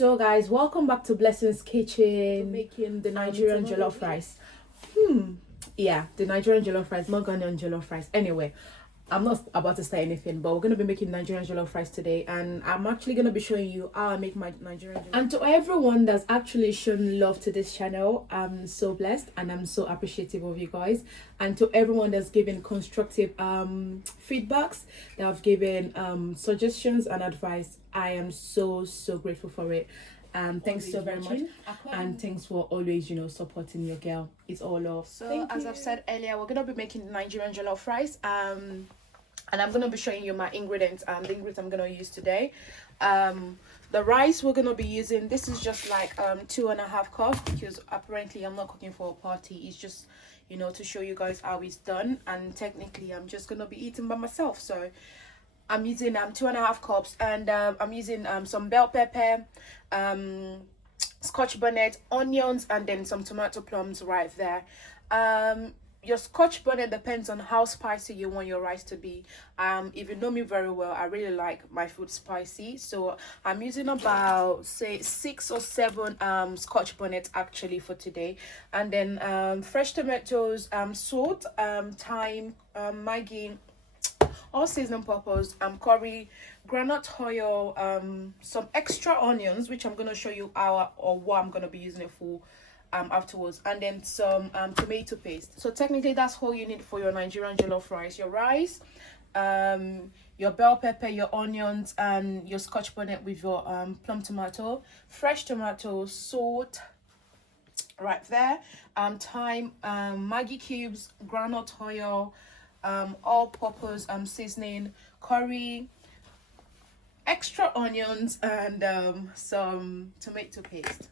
So guys, welcome back to Blessing's Kitchen. Making the Nigerian jollof rice. Yeah, the Nigerian jollof rice, not Ghanaian jollof rice. Anyway, I'm not about to start anything, but we're going to be making Nigerian jollof rice today, and I'm actually going to be showing you how I make my Nigerian jollof. And to everyone that's actually shown love to this channel, I'm so blessed and I'm so appreciative of you guys. And to everyone that's given constructive feedbacks, that have given suggestions and advice, I am so grateful for it. Thanks so very much, and thanks for always supporting your girl. It's all love. So as I've said earlier, we're gonna be making Nigerian jollof rice, and I'm gonna be showing you my ingredients and the ingredients I'm gonna use today. The rice we're gonna be using, this is just like 2.5 cups, because apparently I'm not cooking for a party. It's just to show you guys how it's done, and technically I'm just gonna be eating by myself. So I'm using 2.5 cups, and I'm using some bell pepper, Scotch Bonnet, onions, and then some tomato plums right there. Your Scotch Bonnet depends on how spicy you want your rice to be. If you know me very well, I really like my food spicy, so I'm using about say 6 or 7 Scotch Bonnet actually for today. And then fresh tomatoes, salt, thyme, Maggi, all seasoning purpose, curry, groundnut oil, some extra onions, which I'm going to show you how or what I'm going to be using it for afterwards, and then some tomato paste. So technically that's all you need for your Nigerian jollof rice: your rice, your bell pepper, your onions, and your Scotch Bonnet with your plum tomato, fresh tomatoes, salt right there, thyme, Maggi cubes, groundnut oil, all-purpose seasoning, curry, extra onions, and some tomato paste.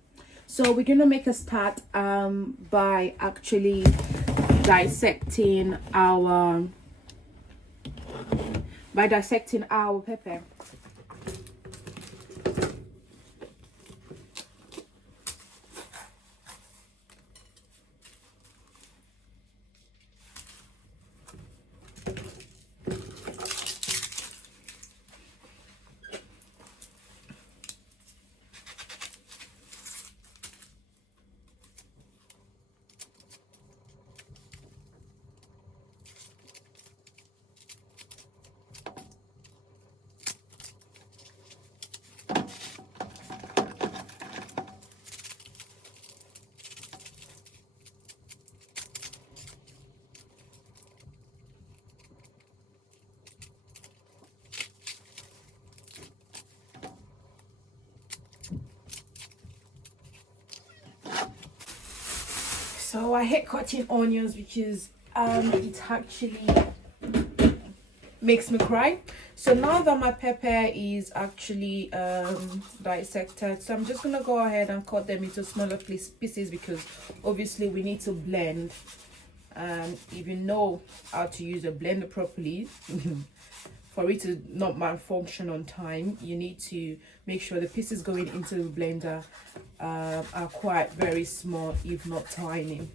So we're gonna make a start by actually dissecting our pepper. So I hate cutting onions because it actually makes me cry. So now that my pepper is actually dissected, so I'm just gonna go ahead and cut them into smaller pieces, because obviously we need to blend. And if you know how to use a blender properly, for it to not malfunction on time, you need to make sure the pieces going into the blender are quite very small, if not tiny.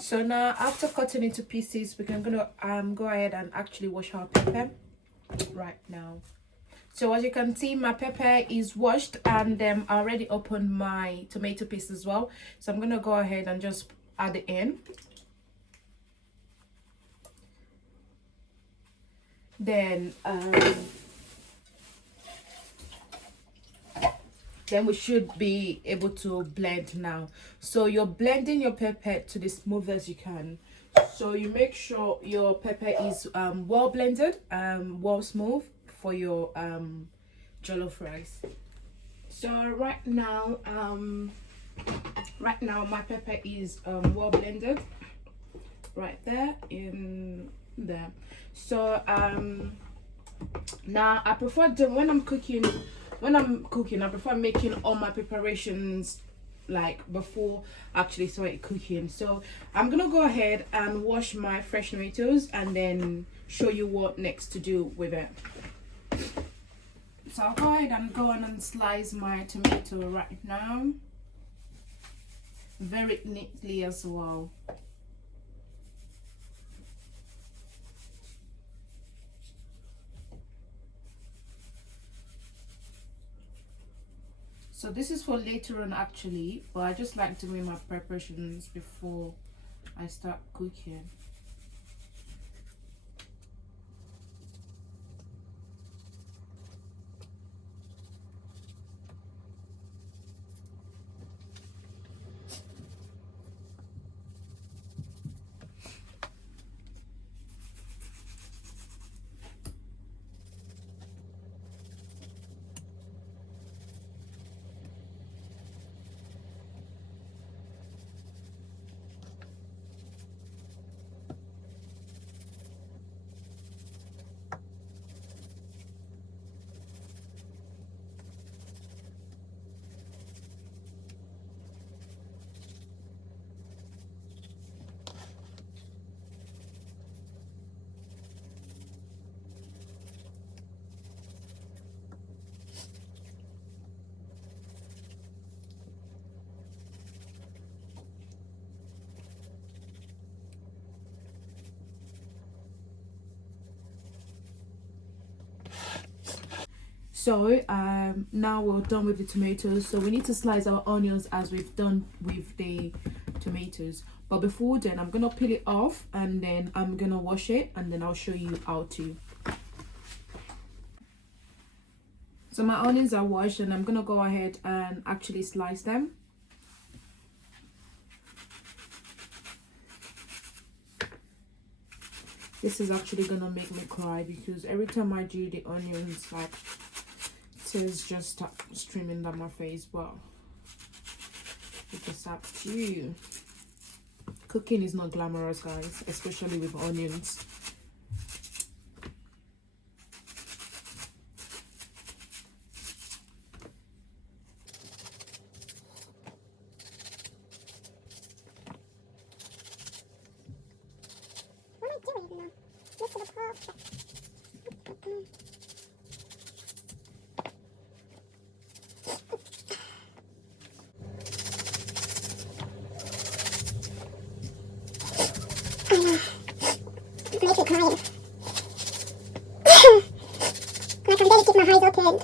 So now, after cutting into pieces, we're gonna go ahead and actually wash our pepper right now. So as you can see, my pepper is washed, and I already opened my tomato paste as well. So I'm gonna go ahead and just add it in. Then we should be able to blend now. So you're blending your pepper to the smooth as you can. So you make sure your pepper is well blended, well smooth for your jollof rice. So right now Right now my pepper is well blended right there in there. So now I prefer when I'm cooking I prefer making all my preparations like before actually start cooking. So I'm gonna go ahead and wash my fresh tomatoes and then show you what next to do with it. So I'll go ahead and go on and slice my tomato right now very neatly as well. So this is for later on actually, but I just like doing my preparations before I start cooking. So now we're done with the tomatoes, so we need to slice our onions as we've done with the tomatoes. But before then, I'm gonna peel it off and then I'm gonna wash it and then I'll show you how to. So my onions are washed and I'm gonna go ahead and actually slice them. This is actually gonna make me cry because every time I do the onions, like tears just start streaming down my face. But it's just up to you. Cooking is not glamorous, guys, especially with onions. What am I doing? This is perfect. It makes me cry. I can barely keep my eyes open.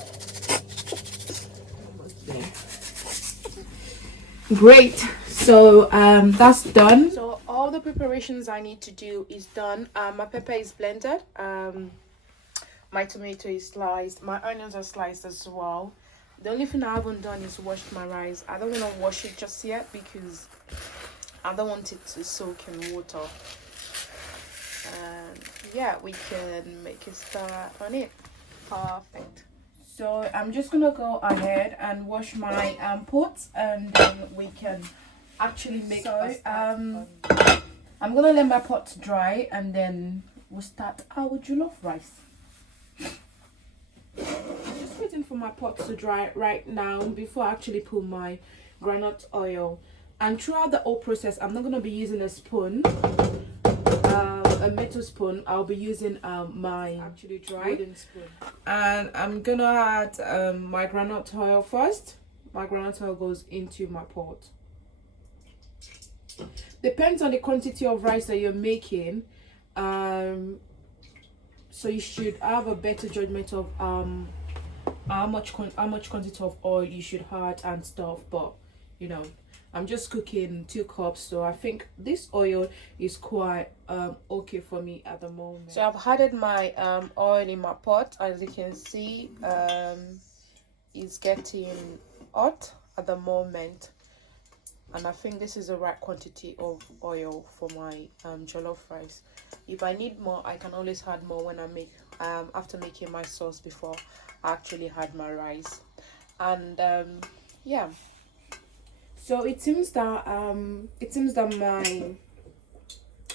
Great. So that's done. So all the preparations I need to do is done. My pepper is blended. My tomato is sliced. My onions are sliced as well. The only thing I haven't done is wash my rice. I don't want to wash it just yet because I don't want it to soak in water. And yeah, we can make a start on it. Perfect. So I'm just gonna go ahead and wash my pot and then we can actually make I'm gonna let my pot dry and then we'll start our jollof rice. I'm just waiting for my pot to dry right now before I actually put my groundnut oil. And throughout the whole process, I'm not gonna be using a spoon, a metal spoon. I'll be using my actually dry wooden spoon. And I'm gonna add my groundnut oil first. My groundnut oil goes into my pot. Depends on the quantity of rice that you're making. So you should have a better judgment of how much quantity of oil you should add and stuff. But you know, I'm just cooking 2 cups, so I think this oil is quite okay for me at the moment. So I've added my oil in my pot. As you can see, it's getting hot at the moment, and I think this is the right quantity of oil for my jollof rice. If I need more, I can always add more when I make after making my sauce before I actually add my rice. And yeah, So it seems that my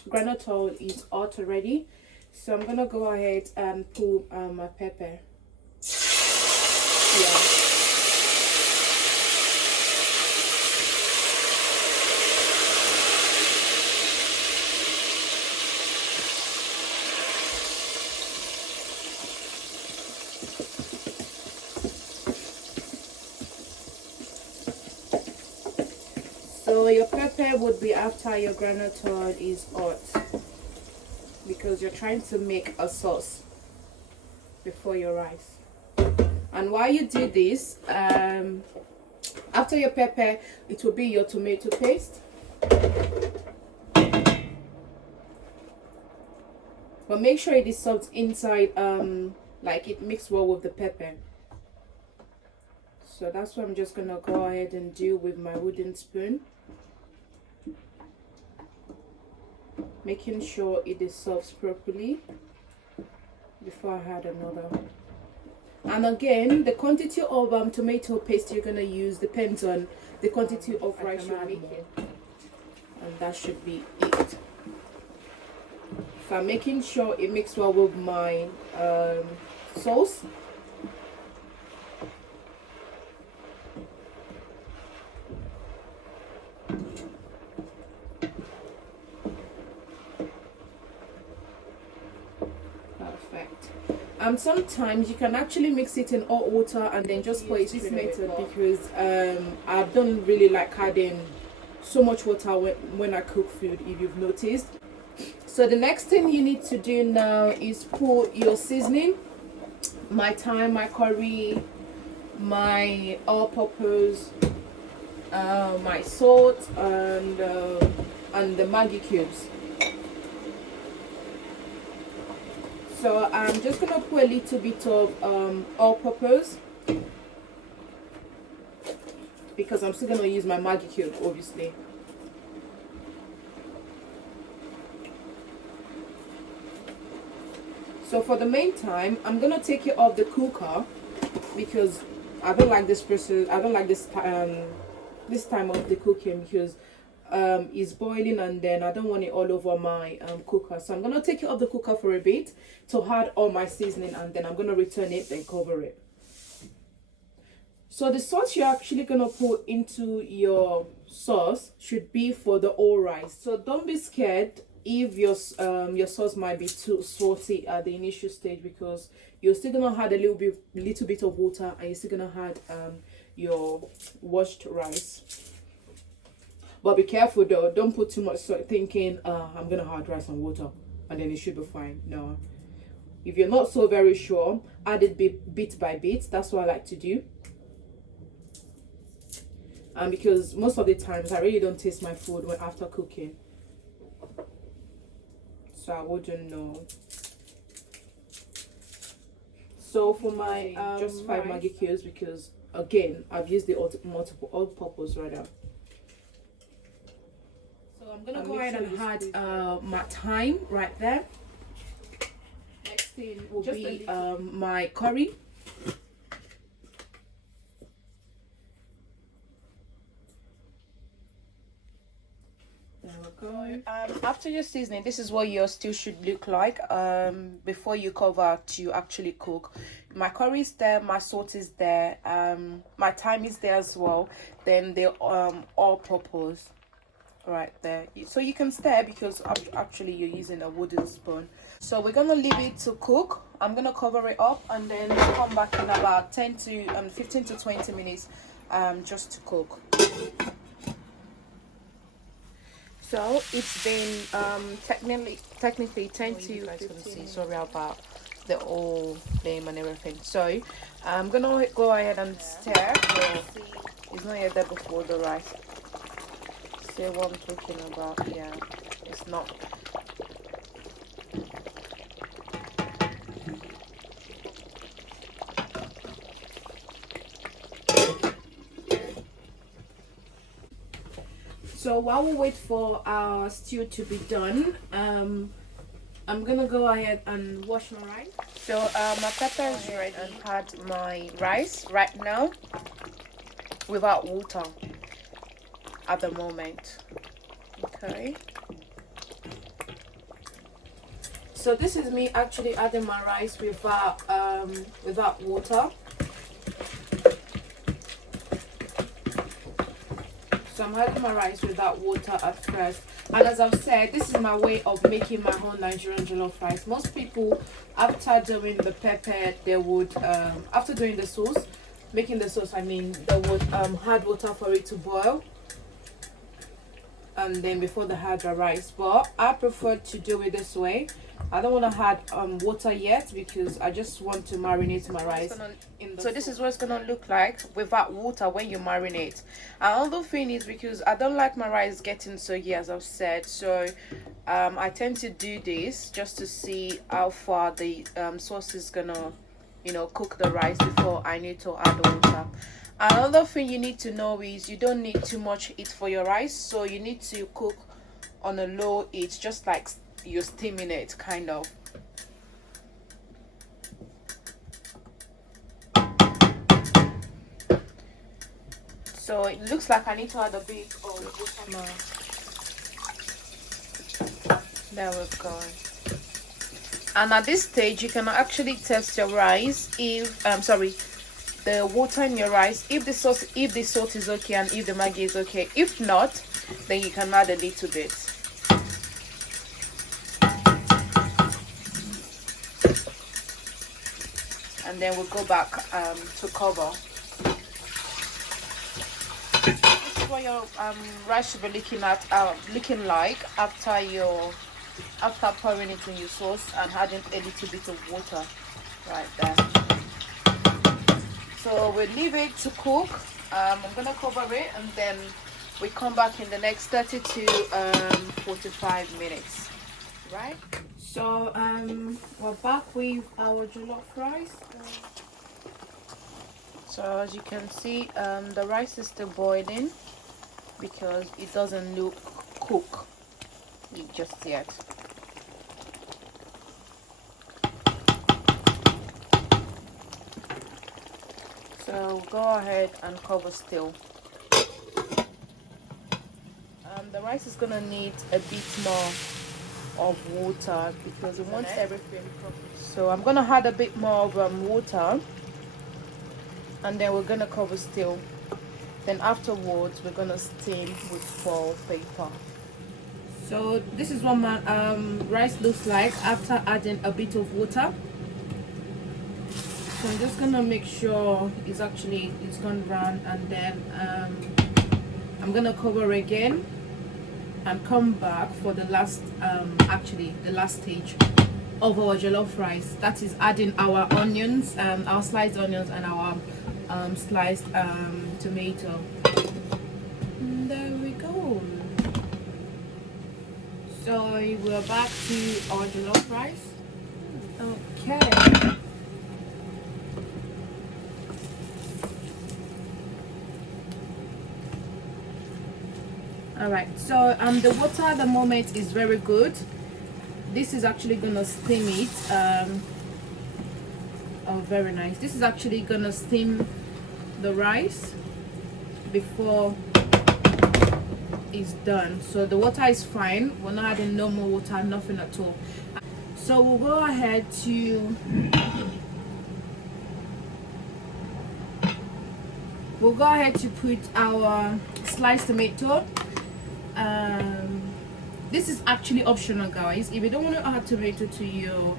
groundnut oil is hot already. So I'm gonna go ahead and put my pepper. Yeah. So your pepper would be after your groundnut oil is hot, because you're trying to make a sauce before your rice. And while you do this, after your pepper, it will be your tomato paste. But make sure it is soaked inside, like it mixed well with the pepper. So that's what I'm just gonna go ahead and do with my wooden spoon, making sure it dissolves properly before I add another. And again, the quantity of tomato paste you're gonna use depends on the quantity of rice you're making, and that should be it. So I'm making sure it mixes well with my sauce. Perfect. Sometimes you can actually mix it in hot water and then just pour it this method, because I don't really like adding so much water when I cook food, if you've noticed. So the next thing you need to do now is put your seasoning, my thyme, my curry, my all-purpose, my salt, and the Maggi cubes. So I'm just gonna put a little bit of all-purpose, because I'm still gonna use my Maggi cube, obviously. So for the meantime, I'm gonna take it off the cooker, because I don't like this process. I don't like this time of the cooking, because it's boiling and then I don't want it all over my cooker. So I'm gonna take it off the cooker for a bit to add all my seasoning, and then I'm gonna return it and cover it. So the sauce you're actually gonna put into your sauce should be for the whole rice. So don't be scared if your sauce might be too salty at the initial stage, because you're still gonna add a little bit of water, and you're still gonna add your washed rice. But be careful though, don't put too much salt thinking I'm gonna add rice and water and then it should be fine. No, if you're not so very sure, add it bit by bit. That's what I like to do. And because most of the times I really don't taste my food when after cooking, so I wouldn't know. So for my just 5 Maggi cubes, because again I've used the multiple all-purpose rather. So I'm gonna go ahead and add my thyme right there. Next thing will be my curry. There we go. After your seasoning, this is what your stew should look like before you cover to actually cook. My curry is there, my salt is there, my thyme is there as well. Then the all-purpose right there, so you can stir, because actually you're using a wooden spoon. So we're gonna leave it to cook. I'm gonna cover it up and then come back in about 15 to 20 minutes just to cook. So it's been technically 10 to 15. Sorry about the whole flame and everything. So I'm gonna go ahead and stir. So it's not yet there before the rice. See what I'm talking about? Yeah, it's not. So while we wait for our stew to be done, I'm gonna go ahead and wash my rice. So my pepper is ready and add my rice right now without water. at the moment. Okay, so this is me actually adding my rice without water. So I'm adding my rice without water at first, and as I've said, this is my way of making my own Nigerian jollof rice. Most people, after doing the pepper, they would after doing the sauce, making the sauce, I mean, they would add water for it to boil, and then before they add the rice. But I prefer to do it this way. I don't want to add water yet because I just want to marinate my rice. So this is what it's gonna look like without water when you marinate. Another thing is because I don't like my rice getting soggy, as I've said, so I tend to do this just to see how far the sauce is gonna, you know, cook the rice before I need to add water. Another thing you need to know is you don't need too much heat for your rice, so you need to cook on a low heat, just like you're steaming it, kind of. So it looks like I need to add a bit of water now. There we go. And at this stage you can actually test your rice if the water in your rice, if the salt is okay and if the Maggi is okay. If not, then you can add a little bit. And then we'll go back to cover. This is what your rice should be looking like after pouring it in your sauce and adding a little bit of water right there. So we'll leave it to cook. I'm gonna cover it and then we come back in the next 30 to 45 minutes, right? So we're back with our jollof rice. So as you can see, the rice is still boiling because it doesn't look cooked just yet. So go ahead and cover still. The rice is gonna need a bit more of water because it wants everything properly. So I'm gonna add a bit more of water, and then we're gonna cover still. Then afterwards we're gonna steam with foil paper. So this is what my rice looks like after adding a bit of water. So I'm just gonna make sure it's gone brown, and then I'm gonna cover again and come back for the last the last stage of our jollof rice. That is adding our onions, our sliced onions, and our sliced tomato. And there we go. So we're back to our jollof rice. Okay. Alright, so the water at the moment is very good. This is actually gonna steam it. Oh, very nice. This is actually gonna steam the rice before it's done. So the water is fine. We're not adding no more water, nothing at all. So we'll go ahead to put our sliced tomato. This is actually optional, guys. If you don't want to add tomato to your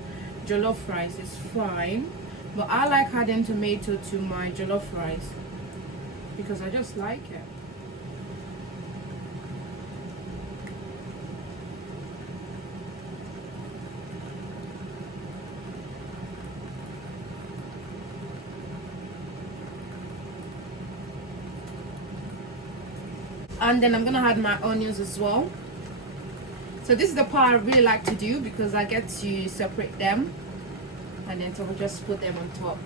jollof rice, it's fine, but I like adding tomato to my jollof rice because I just like it. And then I'm gonna add my onions as well. So this is the part I really like to do because I get to separate them, and then so we'll just put them on top.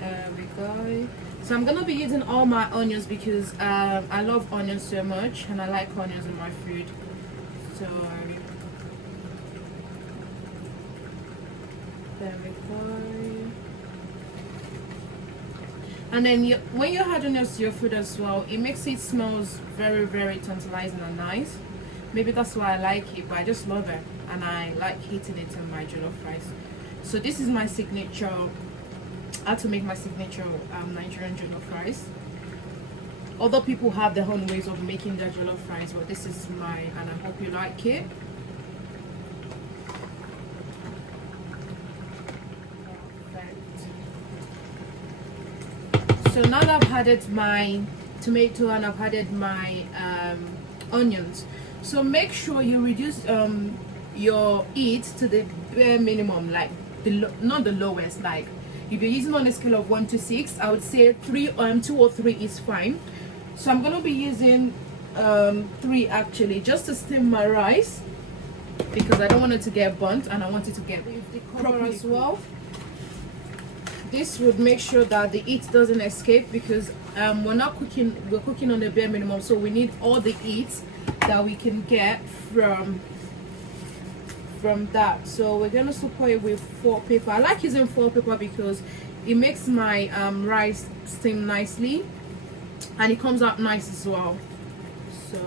There we go. So I'm gonna be using all my onions because I love onions so much and I like onions in my food. So go. And then when you're adding this to your food as well, it makes it smells very, very tantalizing and nice. Maybe that's why I like it, but I just love it, and I like eating it in my jollof rice. So this is my signature. I had to make my signature Nigerian jollof rice. Other people have their own ways of making their jollof rice, but this is mine, and I hope you like it. So now that I've added my tomato and I've added my onions, so make sure you reduce your heat to the bare minimum, like not the lowest. Like if you're using on a scale of 1 to 6, I would say 2 or 3 is fine. So I'm gonna be using 3 actually, just to steam my rice, because I don't want it to get burnt and I want it to get properly as well. This would make sure that the heat doesn't escape, because we're cooking on the bare minimum, so we need all the heat that we can get from that. So we're gonna support it with foil paper. I like using foil paper because it makes my rice steam nicely and it comes out nice as well. So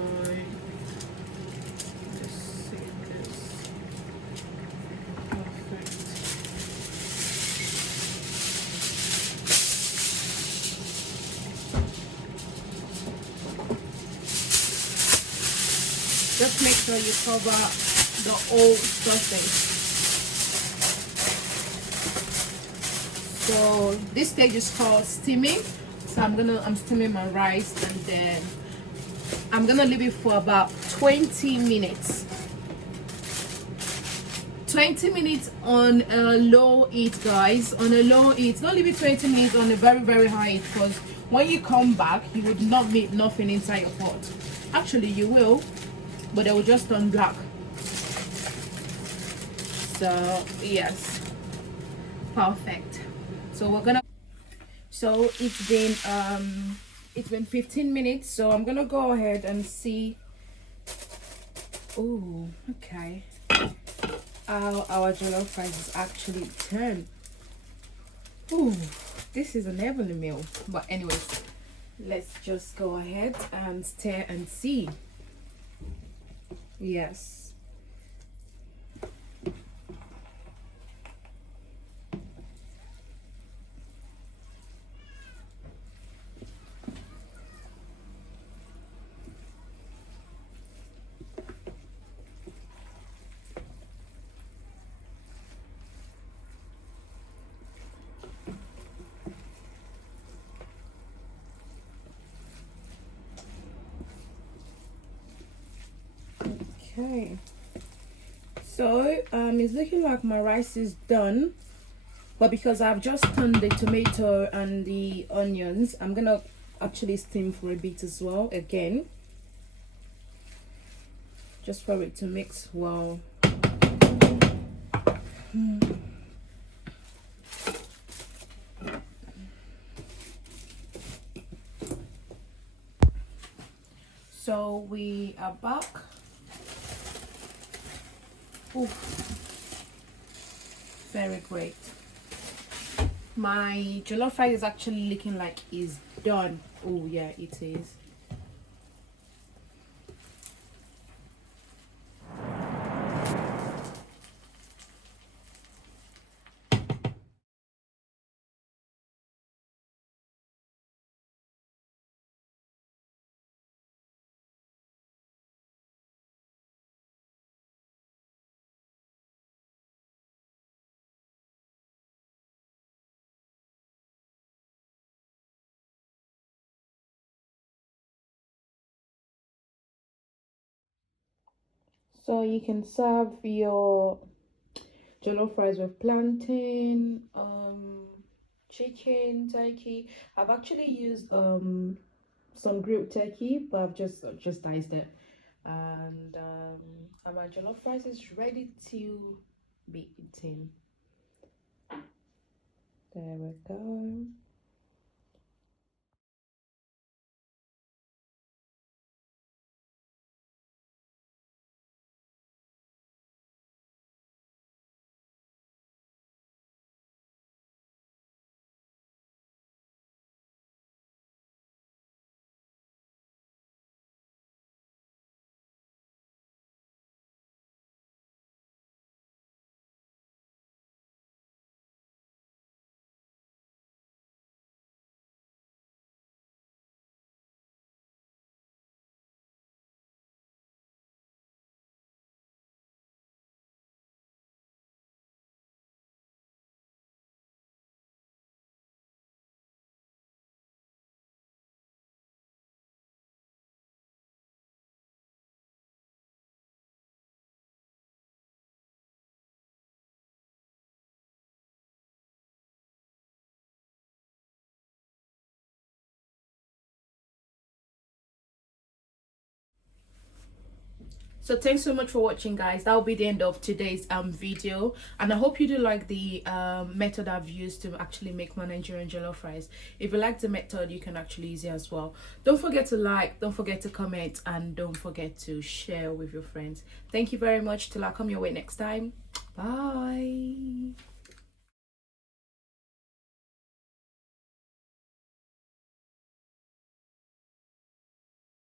let's see this. Perfect. Just make sure you cover the whole surface. So this stage is called steaming. So I'm steaming my rice, and then I'm gonna leave it for about 20 minutes. 20 minutes on a low heat, guys. On a low heat. Don't leave it 20 minutes on a very, very high heat, because when you come back, you would not meet nothing inside your pot. Actually, you will, but they will just turn black. So yes, perfect. So we're gonna. So it's been 15 minutes. So I'm gonna go ahead and see. Oh, okay. Our jollof rice is actually done. Ooh, this is an heavenly meal. But anyways, let's just go ahead and stir and see. Yes. Okay, so it's looking like my rice is done, but because I've just turned the tomato and the onions, I'm gonna actually steam for a bit as well again, just for it to mix well. So we are back. Ooh, very great. My jollof rice is actually looking like it's done. Oh yeah, it is. So you can serve your jollof rice with plantain, chicken, turkey. I've actually used some grilled turkey, but I've just diced it, and my jollof rice is ready to be eaten. There we go. So thanks so much for watching, guys. That will be the end of today's video, and I hope you do like the method I've used to actually make my Nigerian jollof rice. If you like the method, you can actually use it as well. Don't forget to like, don't forget to comment, and don't forget to share with your friends. Thank you very much. Till I come your way next time. Bye.